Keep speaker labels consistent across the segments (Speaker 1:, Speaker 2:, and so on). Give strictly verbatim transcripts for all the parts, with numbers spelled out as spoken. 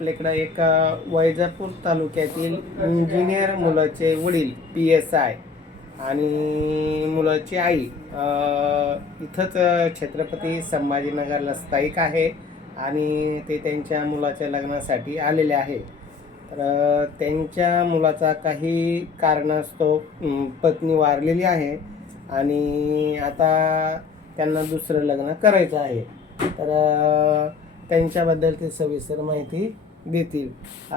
Speaker 1: आपल्याकडं एक अ, वैजापूर तालुक्यातील इंजिनियर मुलाचे वडील पी एस आय आणि मुलाची आई अ, इथंच अ, छत्रपती संभाजीनगरला स्थायिक आहे आणि ते त्यांच्या मुलाच्या लग्नासाठी आलेले आहे. तर अ, त्यांच्या मुलाचा काही कारणास्तव अं, पत्नी वारलेली आहे आणि आता त्यांना दुसरं लग्न करायचं आहे. तर अ, त्यांच्याबद्दल ते सविस्तर माहिती देतील. अ,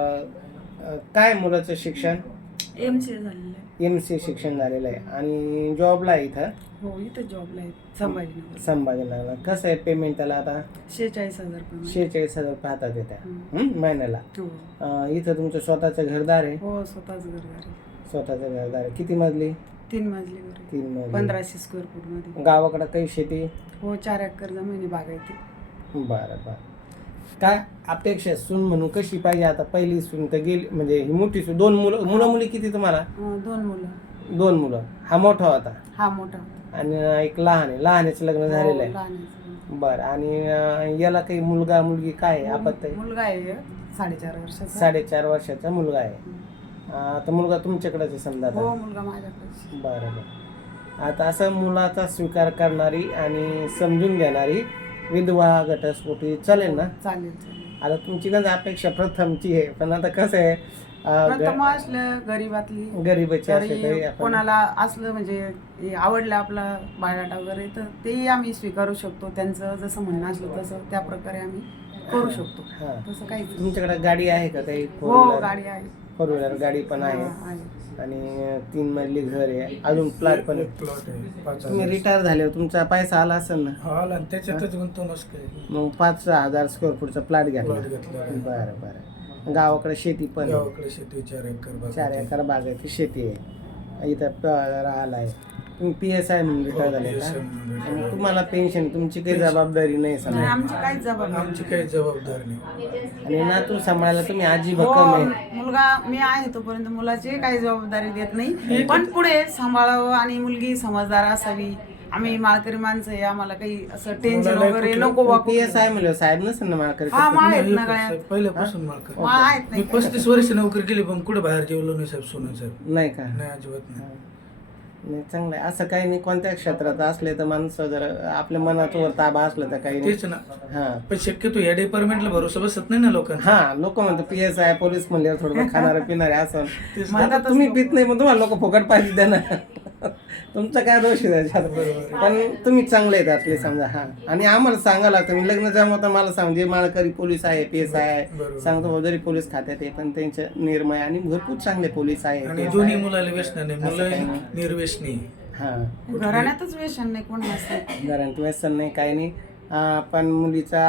Speaker 1: अ, काय मुलाचं शिक्षण?
Speaker 2: एम सी झालेलं आहे.
Speaker 1: एम सी शिक्षण झालेलं आहे आणि जॉबला आहे इथं
Speaker 2: हो, इथं जॉबला आहे संभाजीनगर.
Speaker 1: संभाजीनगरला. कसं आहे पेमेंट त्याला आता?
Speaker 2: शेहेचाळीस हजार रुपये.
Speaker 1: शेहेचाळीस हजार रुपये हातात येत्या
Speaker 2: हम्म.
Speaker 1: हं, महिन्याला.
Speaker 2: हो
Speaker 1: अ, इथं तुमचं स्वतःचं घरदार आहे?
Speaker 2: हो, स्वतःच घर आहे.
Speaker 1: स्वतःचं घरदार आहे. किती मजली?
Speaker 2: तीन मजली घर आहे.
Speaker 1: तीन मजली.
Speaker 2: पंधराशे स्क्वेअर फूट मध्ये.
Speaker 1: गावाकडं काही शेती?
Speaker 2: हो, चार एकर जमिनी बागायती.
Speaker 1: बरं बरं. काय अपेक्षा सून म्हणून कशी पाहिजे? आता पहिली सून तर गेली, म्हणजे ही मोठी सून. दोन मुलं मुलं मुली किती तुम्हाला?
Speaker 2: अं, दोन मुलं.
Speaker 1: दोन मुलं. हा मोठा होता
Speaker 2: हा मोठा होता.
Speaker 1: आणि एक लहान आहे. लहानाचं लग्न झालेलं
Speaker 2: हो,
Speaker 1: आहे.
Speaker 2: लहान आहे.
Speaker 1: बरं. आणि अं, याला काही मुलगा मुलगी काय आहे? आपत्ती आहे?
Speaker 2: मुलगा आहे एक, साडेचार वर्षाचा.
Speaker 1: साडेचार वर्षाचा मुलगा आहे.
Speaker 2: हम्म.
Speaker 1: आता मुलगा तुमच्याकडेच आहे समजा आता?
Speaker 2: हो, मुलगा माझ्याकडे.
Speaker 1: बरं बरं. आता असं मुलाचा स्वीकार करणारी आणि समजून घेणारी विधवा घटस्फोटी चालेल ना?
Speaker 2: चालेल चालेल.
Speaker 1: आता तुमची गंज अपेक्षा प्रथमची आहे, पण आता कसं आहे अं,
Speaker 2: प्रथम
Speaker 1: ग-
Speaker 2: असलं गरीबातली
Speaker 1: गरिबाची असे
Speaker 2: तरी
Speaker 1: तरी आपण
Speaker 2: कोणाला असलं म्हणजे हे आवडलं आपला बायोडाटा वगैरे तर तेही आम्ही स्वीकारू शकतो. त्यांचं जसं म्हणणं असलं तसं त्या प्रकारे आम्ही करू शकतो.
Speaker 1: हां.
Speaker 2: तसं काही
Speaker 1: तुमच्याकडे गाडी आहे का काही? फोर
Speaker 2: हो,
Speaker 1: व्हीलर?
Speaker 2: गाडी आहे.
Speaker 1: फोर व्हीलर गाडी पण आहे
Speaker 2: हा, आहे.
Speaker 1: आणि तीन मजली घर आहे, अजून प्लॉट पण आहे.
Speaker 3: प्लॉट आहे पाच
Speaker 1: तुम्ही
Speaker 3: हजार.
Speaker 1: रिटायर झाल्यावर तुमचा पैसा आला असेल ना?
Speaker 3: हा आला आणि त्याच्यातच गुंतवणूक केली.
Speaker 1: मग पाच सहा हजार स्क्वेअर फूटचा प्लॉट घेतला.
Speaker 3: प्लॉट घेतला आहे.
Speaker 1: बरं बरं. गावाकडे शेती पण आहे.
Speaker 3: गावाकडे शेती चार एकर बाग
Speaker 1: चार
Speaker 3: आहे.
Speaker 1: एकर बागायती शेती आहे. इथं प- राहिला आहे. तुम्ही पी एस आय म्हणून रिटायर झाले
Speaker 3: हो,
Speaker 1: का?
Speaker 3: P S I म्हणून retire
Speaker 1: मग
Speaker 3: झाले.
Speaker 1: तुम्हाला पेन्शन तुमची काही जबाबदारी नाही
Speaker 2: नाही,
Speaker 1: समजा.
Speaker 2: आमची काहीच जबाबदारी
Speaker 3: आमची काही जबाबदारी नाही.
Speaker 1: आणि नातू सांभाळायला तुम्ही आजी
Speaker 2: हो,
Speaker 1: भक्कम आहे.
Speaker 2: मुलगा मी आहे तोपर्यंत मुलाची काही जबाबदारी देत नाही, पण पुढे सांभाळावं आणि मुलगी समजदार असावी. आम्ही माळकरी माणसं आहे, आम्हाला काही असं टेन्शन
Speaker 3: मुलाला
Speaker 2: वगैरे
Speaker 3: कुठलं-
Speaker 2: नको बा.
Speaker 1: पी एस आय म्हणलं साहेब नसेल ना मला
Speaker 2: हा, मा आहेत ना
Speaker 3: नाही,
Speaker 2: गळ्यात.
Speaker 3: पहिल्यापासून मालक
Speaker 2: मा आहेत
Speaker 3: मी
Speaker 2: नाही.
Speaker 3: पस्तीस वर्ष नोकरी केली पण कुठे बाहेर जेवलो नाही साहेब सोनं साहेब.
Speaker 1: नाही का?
Speaker 3: नाही अजिबात नाही.
Speaker 1: नाही, चांगलं आहे. असं काही नाही, कोणत्या क्षेत्रात असले तर माणसं जर आपल्या मनावर ताबा असलं तर काही नाही.
Speaker 3: तेच ना.
Speaker 1: हा
Speaker 3: पण शक्यतो या डिपार्टमेंटला भरोसा बसत नाही ना लोकांना.
Speaker 1: हा लोक म्हणतात पी एस आय पोलीस म्हणल्यावर थोडं खाणारे पिणारे असं.
Speaker 3: तेच
Speaker 2: म्हणतात.
Speaker 1: आता तुम्ही पित नाही पण तुम्हाला लोक फुकट पाहिजे देणार. तुमचा काय दोष आहे त्याच्यात? पण तुम्ही चांगले आहेत आपले समजा. हा आणि आम्हाला सांगायला लागतं. मी लग्न जमवता मला सांग, जे माळकरी पोलीस आहे, पी एस आय आहे,
Speaker 3: बरोबर.
Speaker 1: सांगतो हो, जरी पोलीस खात्यात आहे पण त्यांचे निर्मय आणि भरपूर चांगले पोलीस आहे.
Speaker 3: आणि दोन्ही मुलाला व्यसन नाही,
Speaker 1: असं काही
Speaker 3: मुलं
Speaker 1: नाही.
Speaker 3: निर्व्यसनी.
Speaker 1: हा
Speaker 2: घराण्यातच व्यसन नाही, कोण नसते.
Speaker 1: गॅरंटी व्यसन नाही, काही नाही. अं, पण मुलीचा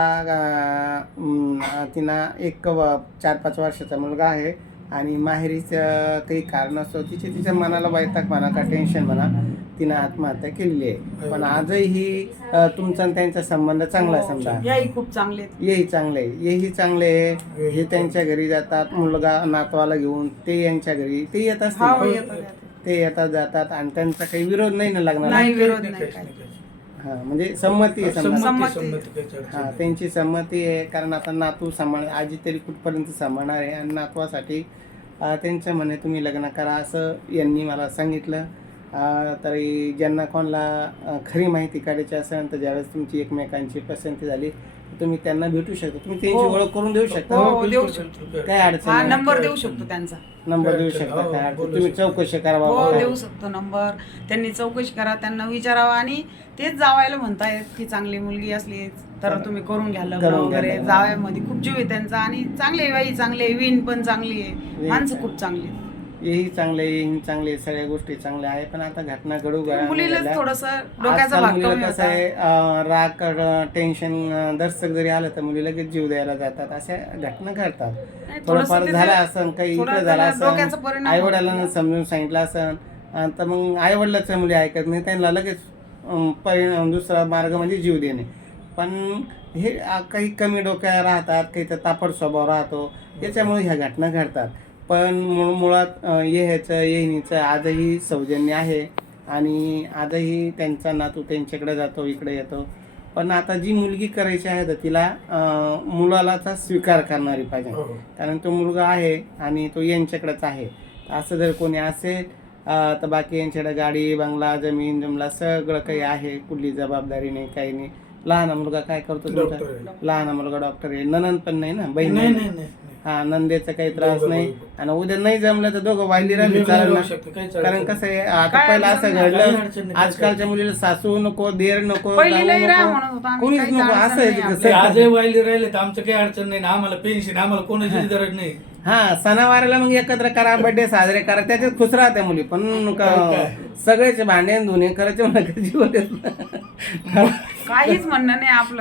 Speaker 1: अं, तिला एक व- चार पाच वर्षाचा मुलगा आहे आणि माहेरीचं काही कारण असतो तिचे तिच्या मनाला वैताग म्हणा का टेन्शन म्हणा तिनं आत्महत्या केलेली आहे. पण आजही अं, तुमचा आणि त्यांचा संबंध चांगला आहे समजा.
Speaker 2: याही खूप चांगले आहेत.
Speaker 1: येही चांगले आहे, येही चांगले आहे. हे त्यांच्या घरी जातात, मुलगा नातवाला घेऊन ते यांच्या घरी ते येत
Speaker 2: हा,
Speaker 1: असतील.
Speaker 2: येतात, येतात.
Speaker 1: ते येतात जातात आणि त्यांचा काही विरोध नाही ना लग्नाला.
Speaker 2: नाही, विरोध
Speaker 3: नाही,
Speaker 2: नाही
Speaker 3: काहीच
Speaker 2: काय.
Speaker 3: नाही, काहीच
Speaker 1: हा म्हणजे संमती आहे समजा.
Speaker 3: नाही.
Speaker 2: संमती.
Speaker 3: संमती संमती काहीच अडचण
Speaker 1: हा
Speaker 3: नाही.
Speaker 1: त्यांची संमती आहे, कारण आता नातू सांभाळ आजी तरी कुठपर्यंत सांभाळणार आहे आणि नातवासाठी अं, त्यांचं म्हणे तुम्ही लग्न करा असं यांनी मला सांगितलं. अं, तरी ज्यांना कोणाला अं, खरी माहिती काढायची असेल तर ज्यावेळेस तुमची एकमेकांची पसंती झाली तर तुम्ही त्यांना भेटू शकता, तुम्ही त्यांची
Speaker 2: हो.
Speaker 1: ओळख करून देऊ शकता.
Speaker 2: हो,
Speaker 3: बिलकुल,
Speaker 2: देऊ
Speaker 3: बिलकुल, बिलकुल.
Speaker 1: काय अडचण
Speaker 2: हा,
Speaker 1: नाही.
Speaker 2: नंबर देऊ शकतो त्यांचा.
Speaker 1: नंबर देऊ
Speaker 3: काय
Speaker 1: शकता,
Speaker 3: अडचण?
Speaker 1: काय
Speaker 3: हो,
Speaker 1: अडचण
Speaker 3: बोलू
Speaker 1: तुम्ही
Speaker 3: शकतो.
Speaker 1: चौकशी करा
Speaker 2: हो,
Speaker 1: बाबा.
Speaker 2: देऊ शकतो नंबर. त्यांनी चौकशी करा, त्यांना विचारावा आणि तेच जावायला म्हणतायत की चांगली मुलगी असली तर तुम्ही करून घ्या लग्न
Speaker 1: करून घ्या
Speaker 2: वगैरे.
Speaker 1: लग्न.
Speaker 2: जावयामध्ये खूप जीव आहे त्यांचा आणि चांगले बाई चांगले, विण पण चांगली आहे, माणसं खूप चांगली आहेत.
Speaker 1: हेही चांगले हेही चांगले, सगळ्या गोष्टी चांगल्या आहे. पण आता घटना घडू घडा
Speaker 2: मुलीलाच थोडस डोक्याचा भाग कमी
Speaker 1: कसं
Speaker 2: होता.
Speaker 1: आहे अं, राग टेन्शन दर्शक जरी आलं तर मुली लगेच जीव द्यायला जातात. अशा घटना घडतात.
Speaker 2: नाही,
Speaker 1: थोडंफार
Speaker 2: थोडंसं
Speaker 1: झालं
Speaker 2: तिचं-
Speaker 1: असं काही
Speaker 2: थोडं
Speaker 1: इकडे झालं
Speaker 2: त्याला डोक्याचा
Speaker 1: असं
Speaker 2: परिणाम
Speaker 1: आई
Speaker 2: होतो.
Speaker 1: वडिलांना समजून सांगितलं असं अं, तर मग आई वडिलाच्या मुली ऐकत नाही, त्यांना लगेच अं, परिणाम दुसरा मार्ग म्हणजे जीव देणे. पण हे अं, काही कमी डोक्या राहतात, काही तर तापड स्वभाव राहतो, त्याच्यामुळे ह्या घटना घडतात. पण मूळ मुळात अं, ये ह्याचं येणीचं आजही सौजन्य आहे आणि आजही त्यांचा नातू त्यांच्याकडे जातो, इकडे येतो. पण आता जी मुलगी करायची आहे तर तिला अं, मुलालाचा स्वीकार करणारी पाहिजे,
Speaker 3: हो.
Speaker 1: कारण तो मुलगा आहे आणि तो यांच्याकडेच आहे. असं जर कोणी असेल अं, तर बाकी यांच्याकडे गाडी बंगला जमीन जमला सगळं काही आहे, कुठली जबाबदारी नाही काही नाही. लहान मुलगा काय करतो
Speaker 3: डॉक्टर
Speaker 1: तुमचा?
Speaker 3: आहे.
Speaker 1: लहान मुलगा डॉक्टर आहे, ननंद पण नाही ना, बहीण
Speaker 3: नाही
Speaker 1: नाही
Speaker 3: नाही
Speaker 1: ना?
Speaker 3: नाही
Speaker 1: हा, नंदेचा काही त्रास
Speaker 3: दोघं
Speaker 1: नाही.
Speaker 3: बरोबर.
Speaker 1: आणि उद्या नाही जमलं तर दोघं वाहिली राहिली
Speaker 3: वेगळं
Speaker 1: चालेल
Speaker 3: राहू
Speaker 1: ना.
Speaker 3: शकतं, काहीच
Speaker 1: कारण
Speaker 3: अडचण
Speaker 1: कसं आहे आता
Speaker 2: काय
Speaker 1: पहिलं
Speaker 2: अडचण
Speaker 1: असं
Speaker 2: नाही,
Speaker 3: काही
Speaker 1: घडलं,
Speaker 3: अडचण नाही,
Speaker 1: आजकालच्या मुलीला सासू नको देर नको
Speaker 2: पहिली
Speaker 1: जाऊ
Speaker 2: लई राह
Speaker 1: नको,
Speaker 2: म्हणत होतो आम्ही,
Speaker 1: कोणीच
Speaker 2: काहीच
Speaker 1: नको
Speaker 2: अडचण
Speaker 1: असं आहे
Speaker 2: नाही
Speaker 1: ते
Speaker 3: नाही.
Speaker 1: कसं.
Speaker 3: आजही वायली राहिले तर आमचं काही अडचण नाही ना, आम्हाला पेन्शन आम्हाला कोणाचीच गरज नाही.
Speaker 1: हा, सणावाराला मग एकत्र करा, बर्थडे साजरे करा, त्याच्यात खुश राहते मुली. पण का- सगळेचे भांडे धुणे करायचे म्हणा जीवन येत नाही.
Speaker 2: काहीच म्हणणं नाही आपलं.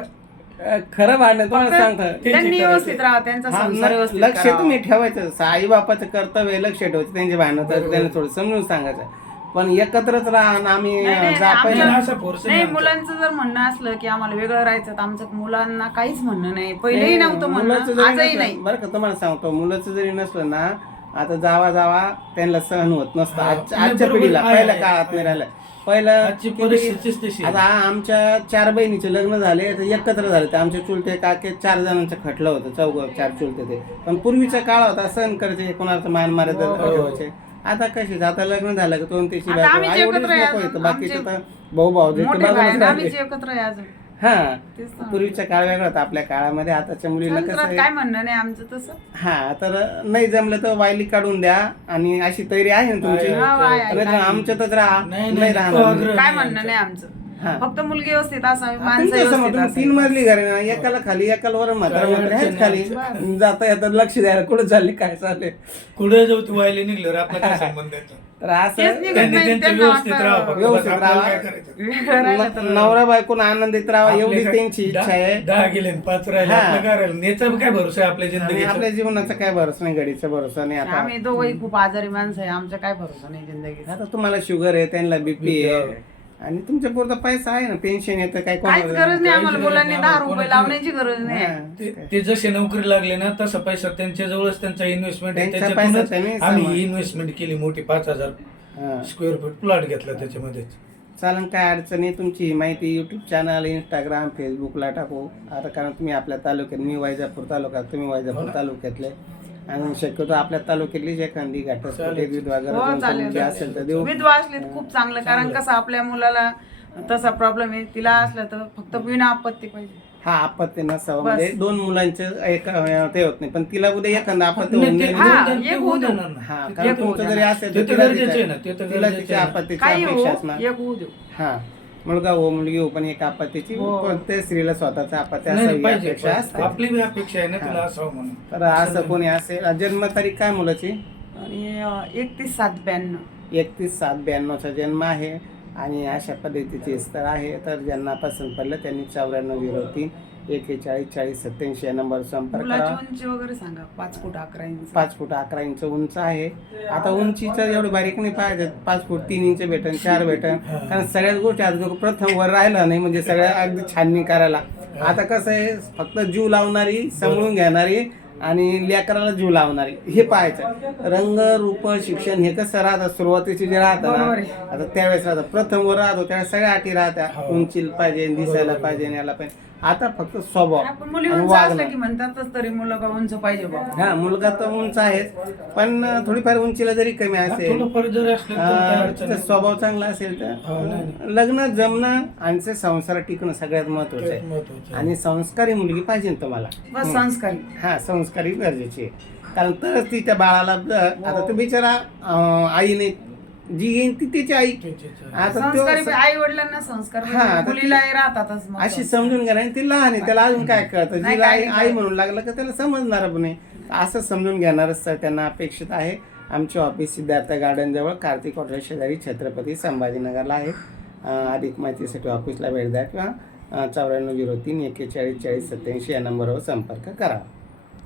Speaker 1: खरं भांडण तुम्हाला सांगतो.
Speaker 2: त्यांनी व्यवस्थित राहा, त्यांचा
Speaker 1: हा,
Speaker 2: संसार
Speaker 1: ल-
Speaker 2: व्यवस्थित
Speaker 1: लक्ष
Speaker 2: करावा.
Speaker 1: तुम्ही ठेवायचं, आई बापाचं कर्तव्य लक्ष ठेवायचं, त्यांचे भांडण तर त्यांना थोडं समजून सांगायचं. पण एकत्रच राहा आणि आम्ही
Speaker 2: नाही, नाही,
Speaker 1: जा
Speaker 2: नाही,
Speaker 1: पहिला-
Speaker 3: आमच्या-
Speaker 2: आमचं-
Speaker 3: force
Speaker 2: नाही,
Speaker 3: नाही आमचं.
Speaker 2: मुलांचं जर म्हणणं असलं की आम्हाला वेगळं राहायचं तर आमचं मुलांना काहीच म्हणणं नाही. पहिलेही
Speaker 1: नाही,
Speaker 2: नव्हतं
Speaker 1: मुलाचं
Speaker 2: म्हणणं,
Speaker 1: जरी
Speaker 2: आजही
Speaker 1: नसलं-
Speaker 2: नाही.
Speaker 1: बरं का तुम्हाला सांगतो, मुलाचं जरी नसलं ना, आता जावा जावा त्यांना सहन होत नसतं.
Speaker 3: हा,
Speaker 1: आजच्या
Speaker 3: नाही,
Speaker 1: आजच्या
Speaker 3: बरोबर
Speaker 1: पिढीला
Speaker 3: आहे,
Speaker 1: पहिल्या
Speaker 3: आहे,
Speaker 1: काळात
Speaker 3: आहे.
Speaker 1: नाही राहिलं. पहिलं
Speaker 3: आजची
Speaker 1: किती-
Speaker 3: परिस्थितीच तशी आहे.
Speaker 1: आता आमच्या चार बहिणीचे लग्न झाले तर एकत्र झाले, तर आमचे चुलते काके चार जणांचं खटलं होतं, चौघ चार चुलते ते. पण पूर्वीचा काळ होता, सहन करायचे, कोणाचं मान मारत
Speaker 2: हो.
Speaker 1: ठेवायचे. आता कशी आता लग्न झालं की दोन त्याची
Speaker 2: आता आम्ही जे एकत्र आहे
Speaker 1: नको
Speaker 2: अजून,
Speaker 1: येतं, बाकीचे
Speaker 2: आमचे
Speaker 1: तर भाऊ भाऊ
Speaker 2: मोठे भाई आणि आम्हीच एकत्र आहे अजून.
Speaker 1: हा,
Speaker 2: तेच ना.
Speaker 1: पूर्वीचा काळ वेगळा होता आपल्या काळामध्ये. आताच्या मुलीला कसं
Speaker 2: संसारात
Speaker 1: आहे,
Speaker 2: काय म्हणणं नाही आमचं तसं.
Speaker 1: हा, तर नाही जमलं तर वायली काढून द्या, आणि अशी तयारी आहे ना तुमची.
Speaker 3: आहे,
Speaker 2: आहे, आहे, आहे.
Speaker 1: नाही तर आमच्यातच राहा,
Speaker 3: नाही,
Speaker 1: नाही
Speaker 3: नाही,
Speaker 1: राहणार.
Speaker 3: तो आग्रह
Speaker 2: काय
Speaker 3: नाही
Speaker 2: म्हणणं
Speaker 3: आमचं.
Speaker 2: नाही आमचं.
Speaker 1: हा.
Speaker 2: फक्त मुलगी व्यवस्थित असावी, माणसं
Speaker 1: तुमच्या समोर
Speaker 2: व्यवस्थित
Speaker 1: तुम्ही तीन
Speaker 2: असावी.
Speaker 1: मजली घर आहे ना, एकाला खाली एकाला वर म्हातारा
Speaker 3: काही
Speaker 1: म्हातारे
Speaker 3: अडचण
Speaker 1: आहेत खाली,
Speaker 2: नाही.
Speaker 1: जाता येतात लक्ष द्यायला कुठं चालले काय चालले.
Speaker 3: कुठे जाऊ तू वायली निघल्यावर आपला काय संबंध आहे?
Speaker 1: तर असं
Speaker 2: तेच निघत
Speaker 3: त्यांनी
Speaker 2: नाही,
Speaker 3: त्यांचं
Speaker 2: त्यांना
Speaker 3: व्यवस्थित
Speaker 2: वाटतं
Speaker 3: राहावं फक्त.
Speaker 1: व्यवस्थित
Speaker 3: बस आपल्याला
Speaker 1: राहावं.
Speaker 3: काय करायचं?
Speaker 2: वेगळं राहिलं तर
Speaker 1: न- नवरा बायकोन आनंदित राहावा एवढी
Speaker 3: आपल्या
Speaker 1: त्यांची इच्छा
Speaker 3: दहा-
Speaker 1: आहे.
Speaker 3: दहा गेले आणि पाच राहिले,
Speaker 1: हा.
Speaker 3: आपलं काय राहिलं? याचा काय भरोसा आहे आपल्या
Speaker 1: आणि
Speaker 3: जिंदगीचा?
Speaker 1: आपल्या जीवनाचा काय भरोसा नाही, घडीचा भरोसा नाही. आता
Speaker 2: आम्ही दोघंही खूप आजारी माणसं आहे, आमचा काय भरोसा नाही जिंदगीचा.
Speaker 1: आता तुम्हाला शुगर आहे, त्यांना बीपी आहे, आणि तुमच्या पुरता पैसा आहे ना, पेन्शन येतं, काय
Speaker 2: काहीच
Speaker 1: कोणाला-
Speaker 2: गरज नाही आम्हाला,
Speaker 3: काहीच
Speaker 2: मुलांनी
Speaker 3: गरज
Speaker 2: दहा
Speaker 3: नाही,
Speaker 2: रुपये
Speaker 3: कोणाची-
Speaker 2: लावण्याची गरज नाही.
Speaker 1: हा.
Speaker 3: ते- ते जसे नोकरी लागले ना तसा पैसा त्यांच्या जवळच त्यांचा इन्व्हेस्टमेंट आहे,
Speaker 1: त्यांचा
Speaker 3: त्याच्यातूनच
Speaker 1: पैसा त्यांनी
Speaker 3: आम्ही
Speaker 1: सांभाळ-
Speaker 3: इन्व्हेस्टमेंट केली मोठी, पाच हजार
Speaker 1: हा.
Speaker 3: स्क्वेअर फूट प्लॉट घेतला त्याच्यामध्ये.
Speaker 1: चालन, काय अडचणी तुमची ही माहिती युट्यूब चॅनल, इंस्टाग्राम, फेसबुकला टाकू. आता कारण तुम्ही आपल्या तालुक्यात, मी वैजापूर तालुक्यात, तुम्ही वैजापूर तालुक्यातले, आणि शक्यतो आपल्या तालुक्यातलीच एखादी घटस्फोट
Speaker 3: चालेल.
Speaker 1: विधवा
Speaker 2: हो
Speaker 1: घरात
Speaker 2: चालेल
Speaker 1: तुमची असेल तर देऊ.
Speaker 2: विधवा असली तर खूप चांगलं, कारण कसं आपल्या मुलाला तसा प्रॉब्लेम आहे, तिला असलं तर फक्त विना आपत्ती पाहिजे.
Speaker 1: हा, आपत्ती नसावं,
Speaker 2: बस.
Speaker 1: म्हणजे दोन मुलांचे एक अं, ते होत नाही, पण तिला उद्या एखादा आपत्ती
Speaker 3: नाही,
Speaker 1: होऊन
Speaker 3: ते-
Speaker 1: गेली.
Speaker 2: हा,
Speaker 3: ते-
Speaker 2: एक
Speaker 3: ते
Speaker 2: होऊ
Speaker 3: होऊ
Speaker 2: दे.
Speaker 3: देणार नाही.
Speaker 1: हा,
Speaker 2: एक
Speaker 1: कारण
Speaker 2: होऊ
Speaker 1: तुमचं
Speaker 2: द्या.
Speaker 1: जरी असेल
Speaker 3: ते
Speaker 1: तर
Speaker 3: तर
Speaker 1: तिला
Speaker 3: गरजेचं आहे
Speaker 1: तिच्या-
Speaker 3: ना, ते तर
Speaker 1: तिला
Speaker 3: गरजेचं
Speaker 1: तिच्या
Speaker 3: आहे.
Speaker 1: आपत्तीची
Speaker 2: काही
Speaker 1: अपेक्षा
Speaker 2: हो
Speaker 1: असणार.
Speaker 2: एक होऊ देऊ.
Speaker 1: हा, मुलगा हो मुलगी हो, पण एक आपत्तीची
Speaker 2: हो.
Speaker 1: प्रत्येक स्त्रीला स्वतःचा आपत्ती
Speaker 3: नाही, नाही,
Speaker 1: असावी
Speaker 3: पाहिजे
Speaker 1: अपेक्षा
Speaker 3: पाहिजे.
Speaker 1: असते.
Speaker 3: आपली बी अपेक्षा आहे ना
Speaker 1: हा.
Speaker 3: तुला असावं म्हणून.
Speaker 1: तर असं कोणी असेल, जन्मतारीख काय मुलाची?
Speaker 2: आणि एकतीस सात ब्याण्णव
Speaker 1: एकतीस सात ब्याण्णवचा जन्म आहे, आणि अशा पद्धतीचे स्थळ आहे. तर ज्यांना पसंत पडलं त्यांनी चौऱ्याण्णव झिरो तीन एकेचाळीस चाळीस सत्याऐंशी या नंबर संपर्क
Speaker 2: मुलाची
Speaker 1: करा.
Speaker 2: उंची वगैरे सांगा. पाच फूट अकरा इंच.
Speaker 1: पाच फूट अकरा इंच उंच आहे. आता उंचीचं एवढं बारीक नाही पाहिजे, पाच फूट तीन इंच भेटन, चार भेटन, कारण सगळ्याच गोष्टी आज प्रथम वर राहिला नाही म्हणजे सगळ्या अगदी छाननी करायला. आता कसं आहे, फक्त जीव लावणारी, सांभाळून घेणारी आणि लेकराला जीव लावणारी हे पाहायचं. रंग रूप शिक्षण हे कसं राहतं, सुरुवातीचे जे राहतं
Speaker 2: बरोबर
Speaker 1: ना,
Speaker 2: आहे.
Speaker 1: आता त्यावेळेस राहतं, प्रथम वर राहतो त्यावेळेस सगळ्या अटी राहत्या,
Speaker 3: हो.
Speaker 1: उंची पाहिजे, दिसायला
Speaker 3: बरोबर.
Speaker 1: पाहिजे, याला पाहिजे. आता फक्त स्वभाव
Speaker 2: आपण मुली
Speaker 1: आणि
Speaker 2: उंच
Speaker 1: वागणं.
Speaker 2: असलं की म्हणतातच तरी मुलं का उंच पाहिजे बाबा.
Speaker 1: हा, मुलगा तर उंच आहेच, पण थोडीफार उंचीला जरी कमी असेल,
Speaker 3: थोडंफार जर असलं तर काय
Speaker 1: अं,
Speaker 3: अडचण
Speaker 1: तिचा
Speaker 3: नाही.
Speaker 1: स्वभाव चांगला असेल तर
Speaker 3: हो, नाही, नाही.
Speaker 1: लग्न जमणं आणि ते संसार टिकणं सगळ्यात महत्वाचं
Speaker 3: तेच
Speaker 1: आहे.
Speaker 3: महत्वाचं आहे.
Speaker 1: आणि संस्कारी मुलगी पाहिजे ना तुम्हाला.
Speaker 2: बस
Speaker 1: हं.
Speaker 2: संस्कारी.
Speaker 1: हा, संस्कारी गरजेची आहे, कारण तरच ती त्या बाळाला, आता तो बिचारा अं, आईने जी येईन ती त्याची आई.
Speaker 3: तेच- तेच आहे.
Speaker 1: आता
Speaker 2: संस्कारी
Speaker 1: तो
Speaker 2: आई वडिलांना संस्कार
Speaker 1: हा, आता ती-
Speaker 2: मुलीलाही राहतातच मग
Speaker 1: अशी
Speaker 2: संस्कार.
Speaker 1: समजून घ्या, आणि ती लहान आहे, त्याला अजून काय कळतं,
Speaker 2: नाही,
Speaker 1: जिला
Speaker 2: काय
Speaker 1: आई
Speaker 2: नाही
Speaker 1: आई
Speaker 2: कळत.
Speaker 1: म्हणून लागलं का त्याला समजणार पण नाही. असं समजून घेणारच तर त्यांना अपेक्षित आहे. आमचे ऑफिस सिद्धार्थ गार्डन जवळ कार्तिक हॉटेल शेजारी छत्रपती संभाजीनगरला आहे. अं, अधिक माहितीसाठी ऑफिसला भेट द्या किंवा चौऱ्याण्णव झिरो तीन एकेचाळीस चाळीस सत्याऐंशी या नंबरवर संपर्क करा.